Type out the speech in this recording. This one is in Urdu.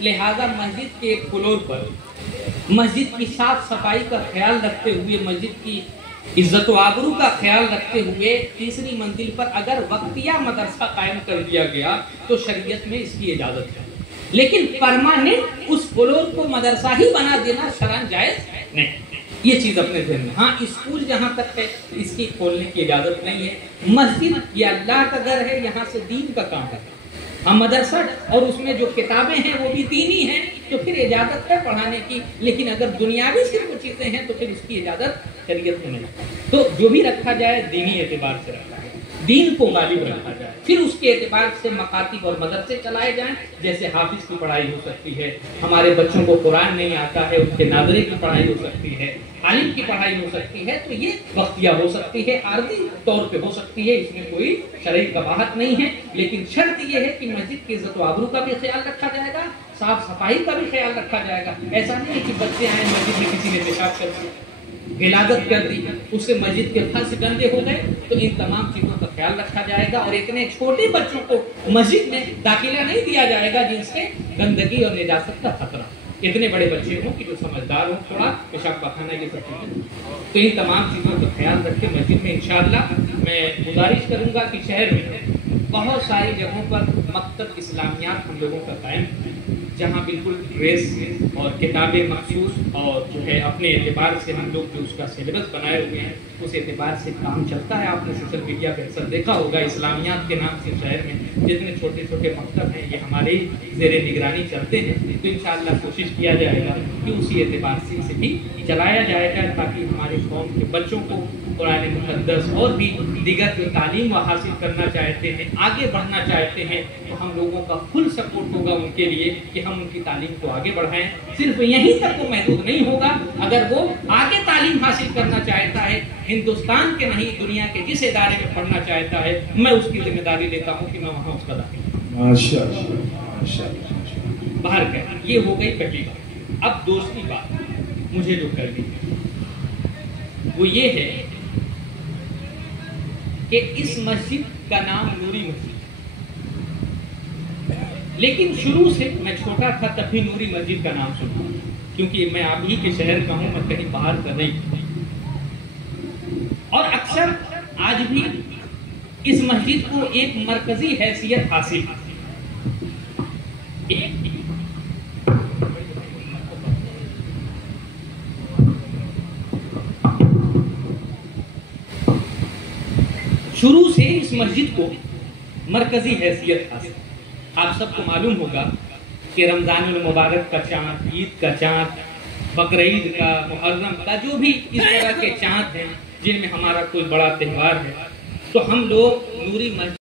لہذا مسجد کے ایک فلور پر مسجد کی صاف صفائی کا خیال رکھتے ہوئے، مسجد کی عزت و آبرو کا خیال رکھتے ہوئے تیسری منزل پر اگر وقتیہ مدرسہ قائم کر دیا گیا تو شریعت میں اس کی اجازت ہے، لیکن پرماننٹ اس فلور کو مدرسہ ہی بنا دینا شرعاً جائز نہیں۔ یہ چیز اپنے ذہن میں۔ ہاں، اسکول جہاں تک ہے اس کی کھولنے کی اجازت نہیں ہے۔ مسجد یہ اللہ کا گھر ہے، یہاں سے دین کا کام ہے۔ ہم مدرسہ اور اس میں جو کتابیں ہیں وہ بھی دینی ہیں، تو پھر اجازت ہے پڑھانے کی، لیکن اگر دنیاوی صرف چیزیں ہیں تو پھر اس کی اجازت شریعت میں نہیں۔ تو جو بھی رکھا جائے دینی اعتبار سے رکھا جائے، دین کو غالب رکھا جائے، پھر اس کے اعتبار سے مکاتب اور مدرسے چلائے جائیں، جیسے حافظ کی پڑھائی ہو سکتی ہے، ہمارے بچوں کو قرآن نہیں آتا ہے ان کے ناظرے کی پڑھائی ہو سکتی ہے، عالم کی پڑھائی ہو سکتی ہے، تو یہ وقتیہ ہو سکتی ہے، عارضی طور پہ ہو سکتی ہے، اس میں کوئی شرعی قباحت نہیں ہے، لیکن شرط یہ ہے کہ مسجد کی عزت و آبرو کا بھی خیال رکھا جائے گا، صاف صفائی کا بھی خیال رکھا جائے گا۔ ایسا نہیں ہے کہ بچے آئے مسجد میں کسی نے پیشاب کر دیا، غلاظت کر دی، اس سے مسجد کے فرش گندے ہو گئے، تو ان تمام چیزوں کا خیال رکھا جائے گا، اور اتنے چھوٹے بچوں کو مسجد میں داخلہ نہیں دیا جائے گا جن سے گندگی اور نجاست کا خطرہ۔ اتنے بڑے بچے ہوں کہ جو سمجھدار ہوں، تھوڑا پیشاب پاخانہ یہ سب چیزیں، تو ان تمام چیزوں کا خیال رکھے مسجد میں۔ انشاءاللہ میں گزارش کروں گا کہ شہر میں بہت ساری جگہوں پر مکتب اسلامیات ہم لوگوں کا قائم ہے، جہاں بالکل ڈریس اور کتابیں مخصوص اور جو ہے اپنے اعتبار سے ہم لوگ جو اس کا سلیبس بنائے ہوئے ہیں اس اعتبار سے کام چلتا ہے۔ آپ نے سوشل میڈیا پہ اکثر دیکھا ہوگا، اسلامیات کے نام سے شہر میں جتنے چھوٹے چھوٹے مکتب ہیں یہ ہمارے زیر نگرانی چلتے ہیں، تو انشاءاللہ کوشش کیا جائے گا کہ اسی اعتبار سے اسے بھی چلایا جائے گا، تاکہ ہمارے قوم کے بچوں کو قرآن مقدس اور بھی دیگر جو تعلیم وہ حاصل کرنا چاہتے ہیں، آگے بڑھنا چاہتے ہیں، تو ہم لوگوں کا فل سپورٹ ہوگا ان کے لیے کہ ہم ان کی تعلیم کو آگے بڑھائیں۔ صرف یہیں تک وہ محدود نہیں ہوگا، اگر وہ آگے تعلیم حاصل کرنا چاہتا ہے، ہندوستان کے نہیں دنیا کے جس ادارے میں پڑھنا چاہتا ہے، میں اس کی ذمہ داری لیتا ہوں کہ میں وہاں اس کا داخلہ باہر کر۔ یہ ہو گئی پہلی بات۔ اب دوسری بات مجھے جو کرنی ہے وہ یہ ہے کہ اس مسجد کا نام نوری مسجد، لیکن شروع سے میں چھوٹا تھا تب بھی نوری مسجد کا نام سنا، کیونکہ میں آپ ہی کے شہر کا ہوں، میں کہیں باہر کا نہیں، اور اکثر آج بھی اس مسجد کو ایک مرکزی حیثیت حاصل ہے۔ شروع سے اس مسجد کو مرکزی حیثیت حاصل۔ آپ سب کو معلوم ہوگا کہ رمضان المبارک کا چاند، عید کا چاند، بقرعید کا، محرم کا، جو بھی اس طرح کے چاند ہیں جن میں ہمارا کوئی بڑا تہوار ہے، تو ہم لوگ نوری مسجد